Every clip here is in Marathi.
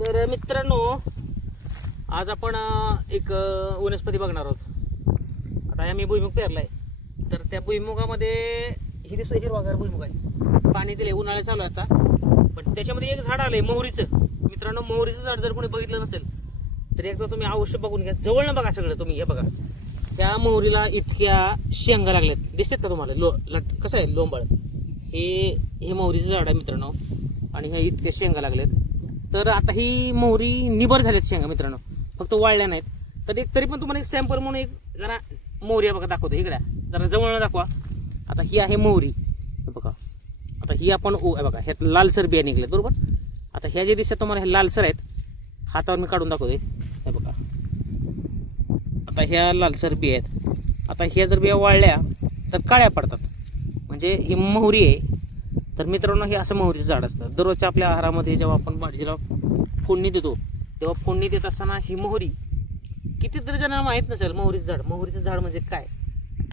तर मित्रांनो आज आपण एक वनस्पती बघणार आहोत. आता आम्ही भुईमुग पेरलाय. तर त्या भुईमुगामध्ये ही दिसत हिरवागार भुईमुग आहे. पाणी दिले उन्हाळा चालू आहे आता. पण त्याच्यामध्ये एक झाड आलंय मोहरीचं. मित्रांनो मोहरीचं झाड जर कोणी बघितलं नसेल तर एकदा तुम्ही अवश्य बघून घ्या. जवळनं बघा सगळं तुम्ही हे बघा. त्या मोहरीला इतक्या शेंगा लागल्यात. दिसतात का तुम्हाला? लो लट कसं आहे? लोंबळ. हे हे मोहरीचं झाड आहे मित्रांनो. आणि हे इतक्या शेंगा लागल्यात. तर आता ही मोहरी निबर झाल्यात शेंगा मित्रांनो. फक्त वाळल्या नाहीत. तर एक तरी पण तुम्हाला एक सॅम्पल म्हणून एक जरा मोहरी आहे बघा दाखवतो इकडे. जरा जवळ दाखवा. आता ही आहे मोहरी. बघा. आता ही आपण ओ- बघा ह्यात लालसर बिया निघल्यात बरोबर? आता ह्या जे दिसतात तुम्हाला हे लालसर आहेत. हातावर मी काढून दाखवते हे बघा. आता ह्या लालसर बिया आहेत. आता ह्या जर बिया वाळल्या तर काळ्या पडतात. म्हणजे ही मोहरी आहे. तर मित्रांनो हे असं मोहरीचं झाड असतं. दररोजच्या आपल्या आहारामध्ये जेव्हा आपण भाजीला फोडणी देतो तेव्हा फोडणी देत असताना ही मोहरी कितीतरी जणांना माहीत नसेल मोहरीचं झाड. मोहरीचं झाड म्हणजे काय?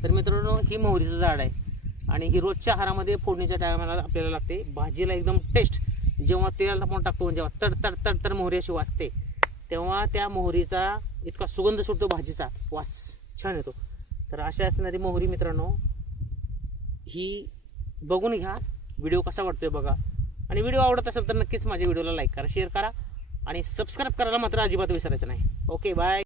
तर मित्रांनो ही मोहरीचं झाड आहे. आणि ही रोजच्या आहारामध्ये फोडणीच्या टायमाला आपल्याला लागते भाजीला एकदम टेस्ट. जेव्हा तेलाला आपण टाकतो जेव्हा तड तड तड तर मोहरी अशी वाजते तेव्हा त्या मोहरीचा इतका सुगंध सुटतो भाजीचा. वास छान येतो. तर अशा असणारी मोहरी मित्रांनो ही बघून घ्या. व्हिडिओ कसा वाटतोय बघा. आणि व्हिडिओ आवडत असेल तर नक्कीच माझ्या व्हिडिओला लाईक करा शेअर करा आणि सबस्क्राईब करायला मात्र अजिबात विसरायचं नाही. Okay bye